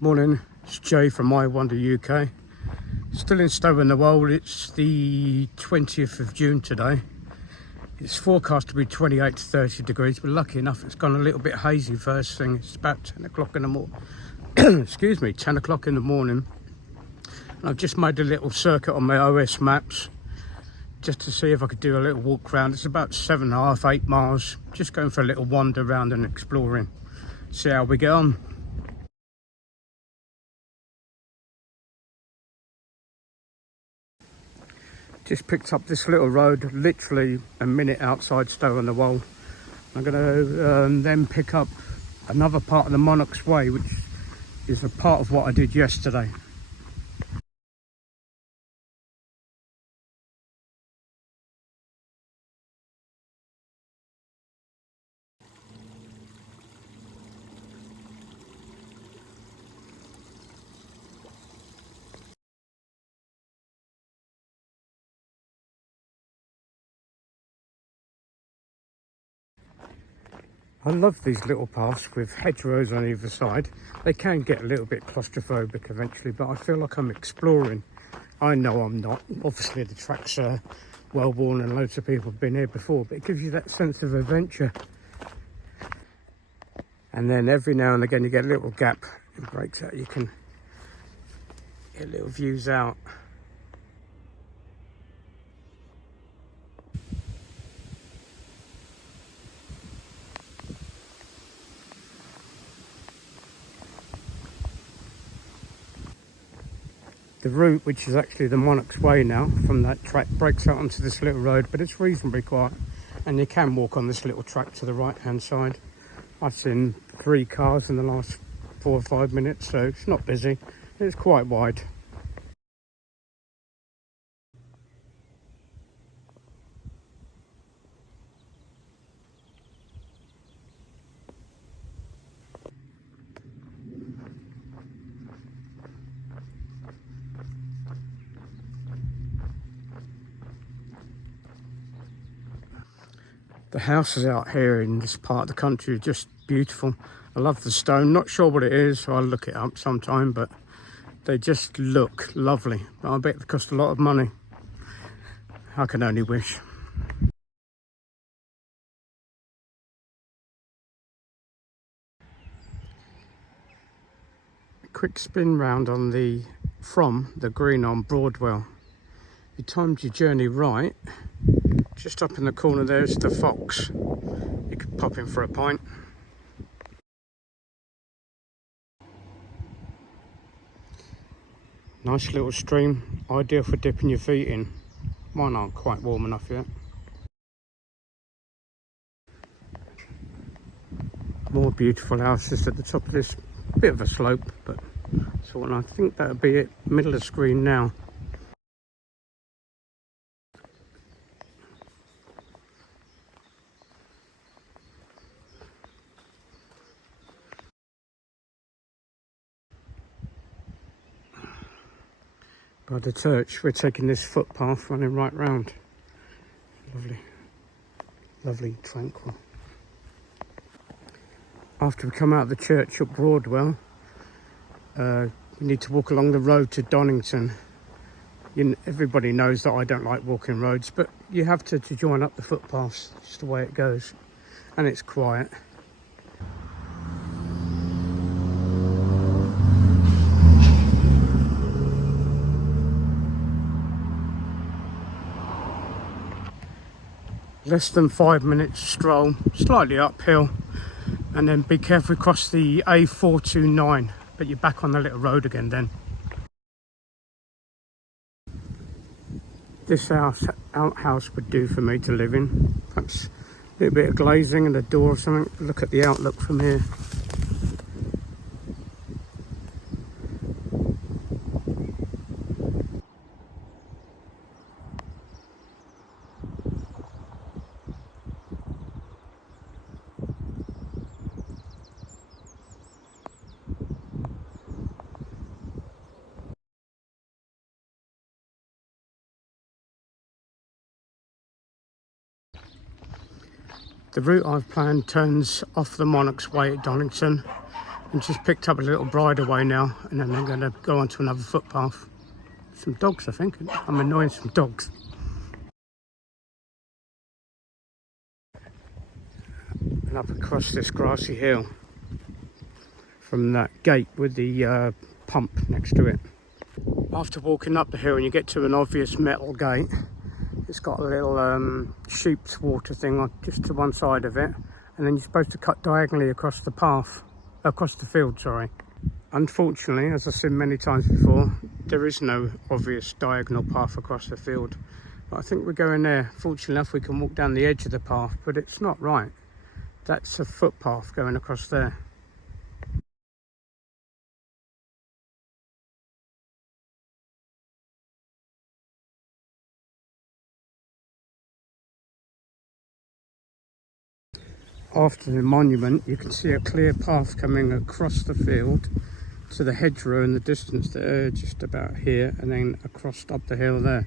Morning, it's Jay from My Wonder UK. Still in Stow-on-the-Wold. It's the 20th of June today. It's forecast to be 28 to 30 degrees, but lucky enough it's gone a little bit hazy first thing. It's about 10 o'clock in the morning. Excuse me, 10 o'clock in the morning. And I've just made a little circuit on my OS maps just to see if I could do a little walk around. It's about 7.5, 8 miles. Just going for a little wander around and exploring. See how we get on. Just picked up this little road, literally a minute outside Stow-on-the-Wold. I'm going to then pick up another part of the Monarch's Way, which is a part of what I did yesterday. I love these little paths with hedgerows on either side. They can get a little bit claustrophobic eventually, but I feel like I'm exploring. I know I'm not. Obviously the track's well worn and loads of people have been here before, but it gives you that sense of adventure. And then every now and again you get a little gap and breaks out. You can get little views out. The route, which is actually the Monarch's Way now, from that track breaks out onto this little road, but it's reasonably quiet and you can walk on this little track to the right hand side. I've seen 3 cars in the last 4 or 5 minutes, so it's not busy. It's quite wide. The houses out here in this part of the country are just beautiful. I love the stone. Not sure what it is, so I'll look it up sometime, but they just look lovely. But I bet they cost a lot of money. I can only wish. A quick spin round on from the green on Broadwell. You timed your journey right. Just up in the corner there is the Fox. You could pop in for a pint. Nice little stream, ideal for dipping your feet in. Mine aren't quite warm enough yet. More beautiful houses at the top of this bit of a slope, but so I think that'll be it. Middle of the screen now. By the church, we're taking this footpath running right round. Lovely, lovely, tranquil. After we come out of the church at Broadwell, we need to walk along the road to Donington. Everybody knows that I don't like walking roads, but you have to join up the footpaths. It's just the way it goes, and it's quiet. Less than 5 minutes stroll, slightly uphill, and then be careful across the A429, but you're back on the little road again then. This outhouse would do for me to live in. Perhaps a little bit of glazing and a door or something. Look at the outlook from here. The route I've planned turns off the Monarch's Way at Donington And just picked up a little bridleway now, and then I'm going to go onto another footpath. Some dogs, I think. I'm annoying some dogs. And up across this grassy hill from that gate with the pump next to it. After walking up the hill and you get to an obvious metal gate, it's got a little sheep's water thing just to one side of it, and then you're supposed to cut diagonally across the path, across the field, sorry. Unfortunately, as I've said many times before, there is no obvious diagonal path across the field. But I think we're going there. Fortunately enough, we can walk down the edge of the path, but it's not right. That's a footpath going across there. After the monument, you can see a clear path coming across the field to the hedgerow in the distance there, just about here, and then across up the hill there.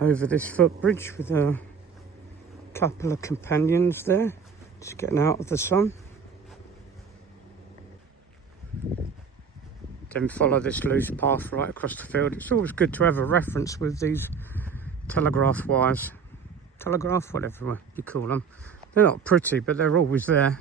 Over this footbridge with a couple of companions there, just getting out of the sun. Then follow this loose path right across the field. It's always good to have a reference with these telegraph wires. Telegraph, whatever you call them. They're not pretty, but they're always there.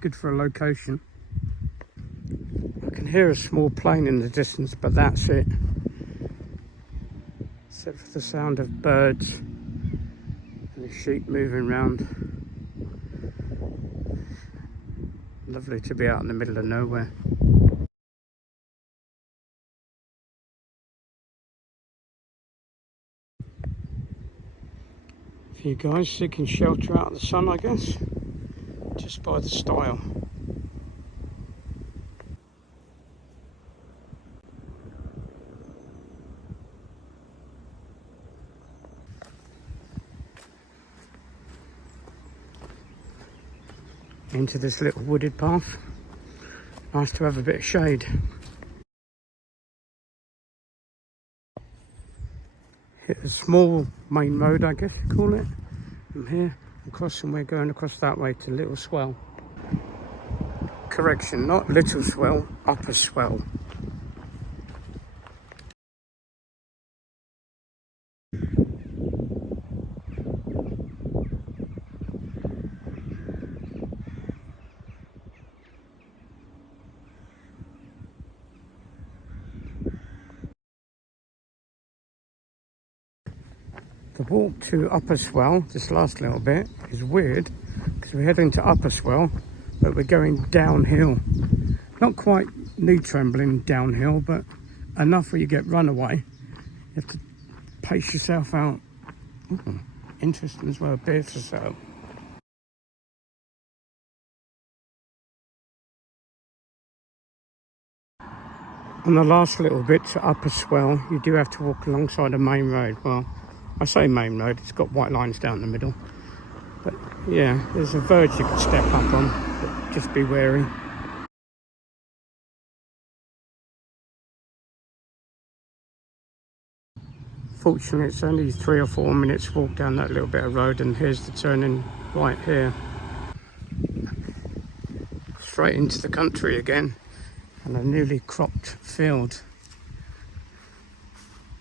Good for a location. I can hear a small plane in the distance, but that's it. Except for the sound of birds and the sheep moving around. Lovely to be out in the middle of nowhere. A few guys seeking shelter out of the sun, I guess, just by the stile. Into this little wooded path. Nice to have a bit of shade. Hit a small main road, I guess you call it, from here across, and we're going across that way to Little Swell. Correction, not Little Swell, Upper Swell. The walk to Upper Swell, this last little bit, is weird because we're heading to Upper Swell, but we're going downhill. Not quite knee trembling downhill, but enough where you get runaway. You have to pace yourself out. Interesting as well, beer for sale. On the last little bit to Upper Swell, you do have to walk alongside a main road. Well, I say main road, it's got white lines down the middle. But yeah, there's a verge you could step up on, but just be wary. Fortunately, it's only 3 or 4 minutes walk down that little bit of road, and here's the turning right here. Straight into the country again, and a newly cropped field.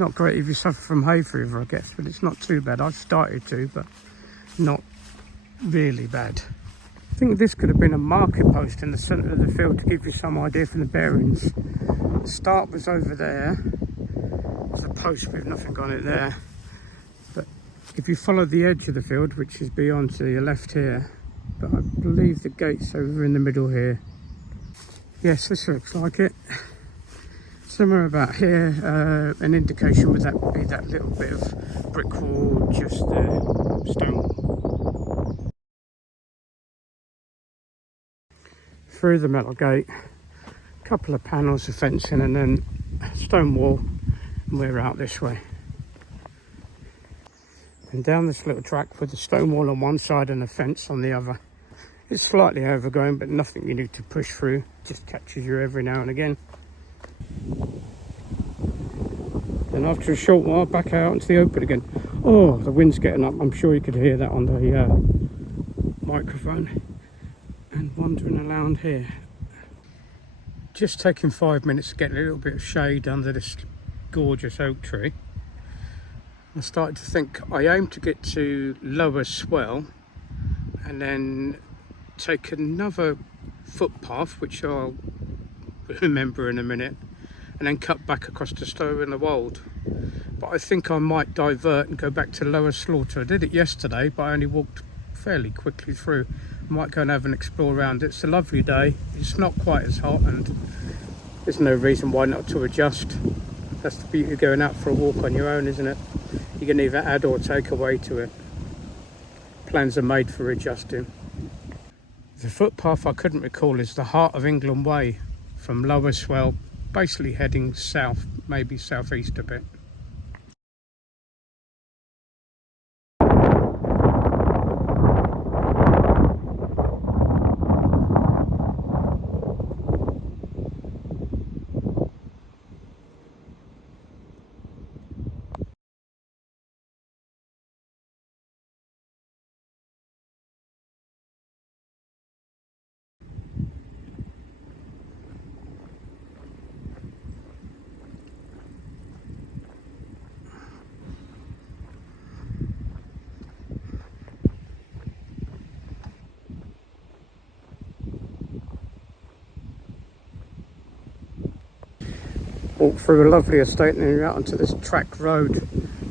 Not great if you suffer from hay fever, I guess, but it's not too bad. I've started to, but not really bad. I think this could have been a market post in the centre of the field to give you some idea from the bearings. The start was over there. There's a post with nothing on it there. But if you follow the edge of the field, which is beyond to your left here, but I believe the gate's over in the middle here. Yes, this looks like it. Somewhere about here, an indication would that be that little bit of brick wall just there, stone wall. Through the metal gate, a couple of panels of fencing, and then stone wall, and we're out this way. And down this little track with the stone wall on one side and a fence on the other. It's slightly overgrown, but nothing you need to push through, just catches you every now and again. Then after a short while, back out into the open again. Oh, the wind's getting up. I'm sure you could hear that on the microphone. and wandering around here. Just taking 5 minutes to get a little bit of shade under this gorgeous oak tree. I started to think I aim to get to Lower Swell and then take another footpath, which I'll remember in a minute, and then cut back across to Stow-on-the-Wold. But I think I might divert and go back to Lower Slaughter. I did it yesterday, but I only walked fairly quickly through. I might go and have an explore around. It's a lovely day. It's not quite as hot, and there's no reason why not to adjust. That's the beauty of going out for a walk on your own, isn't it? You can either add or take away to it. Plans are made for adjusting. The footpath I couldn't recall is the Heart of England Way from Lower Swell, basically heading south, maybe southeast a bit. Walk through a lovely estate and then you're out onto this track road,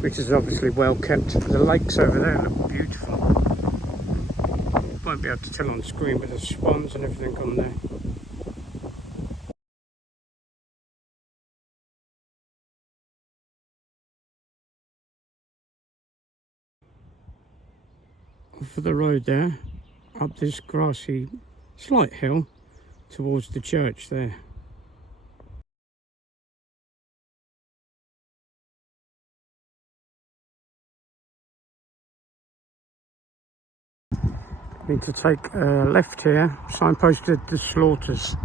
which is obviously well kept. The lakes over there look beautiful. Won't be able to tell on screen, but there's swans and everything on there. Off of the road there, up this grassy slight hill towards the church there. Need to take a left here, signposted the Slaughters.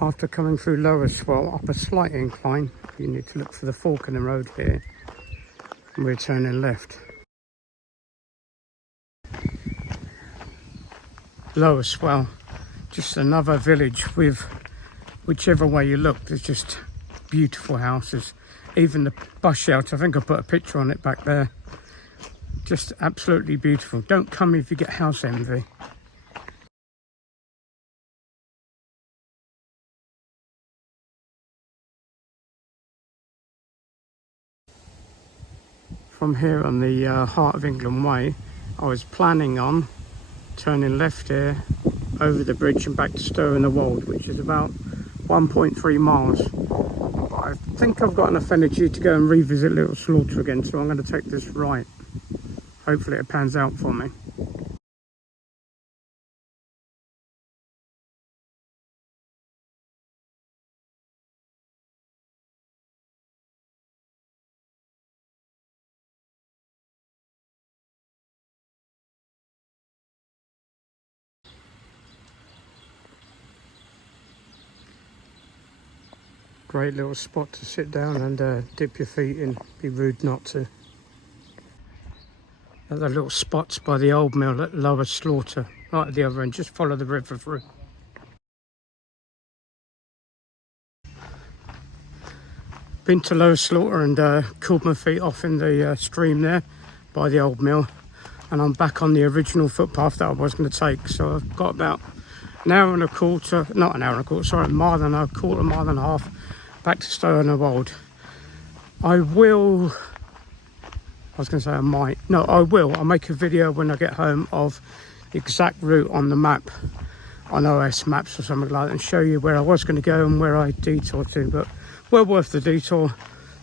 After coming through Lower Swell, up a slight incline, you need to look for the fork in the road here, and we're turning left. Lower Swell, just another village with, whichever way you look, there's just beautiful houses. Even the bus shelter, I think I put a picture on it back there. Just absolutely beautiful. Don't come if you get house envy. From here on the Heart of England Way, I was planning on turning left here over the bridge and back to Stow-on-the-Wold, which is about 1.3 miles. But I think I've got enough energy to go and revisit Little Slaughter again, so I'm going to take this right. Hopefully it pans out for me. Great little spot to sit down and dip your feet in. Be rude not to. At the little spots by the old mill at Lower Slaughter, right at the other end. Just follow the river through. Been to Lower Slaughter and cooled my feet off in the stream there by the old mill, and I'm back on the original footpath that I was going to take. So I've got about an hour and a quarter, not an hour and a quarter, sorry, a mile and a quarter, mile and a half back to Stow-on-the-Wold. I will I'll make a video when I get home of the exact route on the map, on OS maps or something like that, and show you where I was going to go and where I detoured to. But well worth the detour.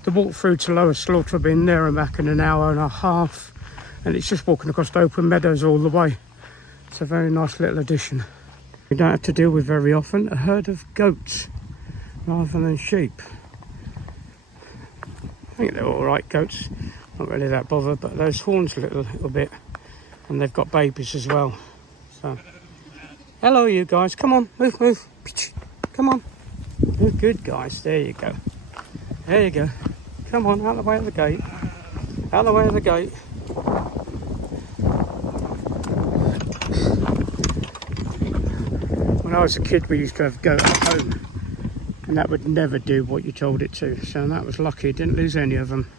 The walk through to Lower Slaughter, I've been there and back in an hour and a half, and it's just walking across the open meadows all the way. It's a very nice little addition. We don't have to deal with very often a herd of goats rather than sheep. I think they're all right goats. Not really that bothered, but those horns a little bit, and they've got babies as well. So, hello you guys, come on, move, come on. You're good guys, there you go. There you go. Come on, out of the way of the gate. Out of the way of the gate. I was a kid, we used to have goat at home, and that would never do what you told it to. So that was lucky, didn't lose any of them.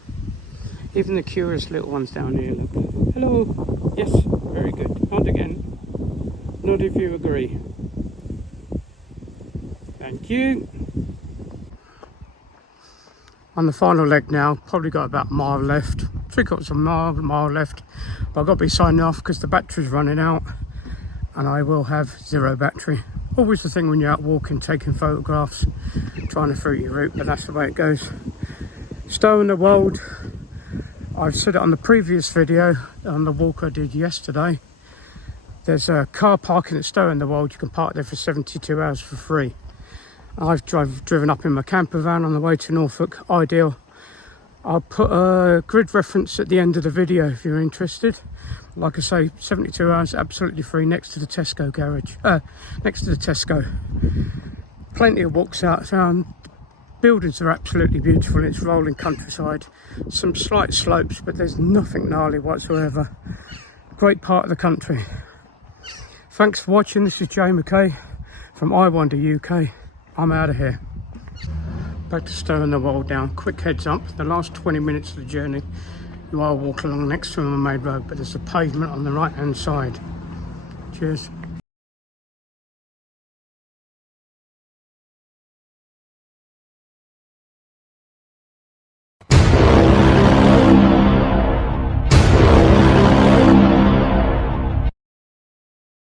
Even the curious little ones down here, look. Hello. Yes, very good. Nod again. Nod if you agree. Thank you. On the final leg now, probably got about a mile left. 3/4 of a mile left. But I've got to be signing off because the battery's running out and I will have 0 battery. Always the thing when you're out walking, taking photographs, trying to fruit your route, but that's the way it goes. Stow-on-the-Wold. I've said it on the previous video, on the walk I did yesterday. There's a car parking at Stow-on-the-Wold. You can park there for 72 hours for free. I've driven up in my camper van on the way to Norfolk. Ideal. I'll put a grid reference at the end of the video if you're interested. Like I say, 72 hours, absolutely free, next to the Tesco garage. Next to the Tesco. Plenty of walks out. Buildings are absolutely beautiful. It's rolling countryside. Some slight slopes, but there's nothing gnarly whatsoever. Great part of the country. Thanks for watching. This is Jay McKay from I Wander UK. I'm out of here. Back to Stow-on-the-Wold now. Quick heads up, the last 20 minutes of the journey you are walking along next to a main road, but there's a pavement on the right hand side. Cheers.